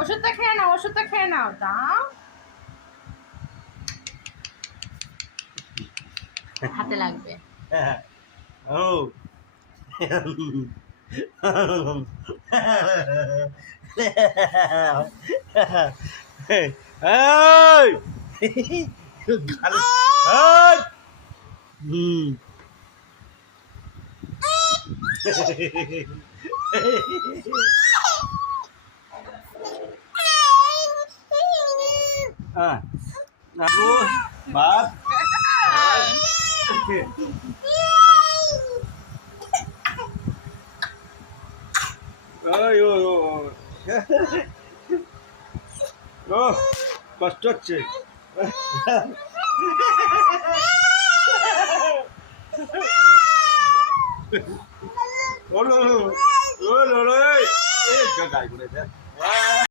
ওষুধটা খেয়ে নাও, ওষুধটা খেয়ে নাও। দাও, হাতে লাগবে। ও এই খালি এই হুম হ্যাঁ নানু বাপ ওই ও ও কষ্ট হচ্ছে ওলো ওলো ওলো এই গাই করে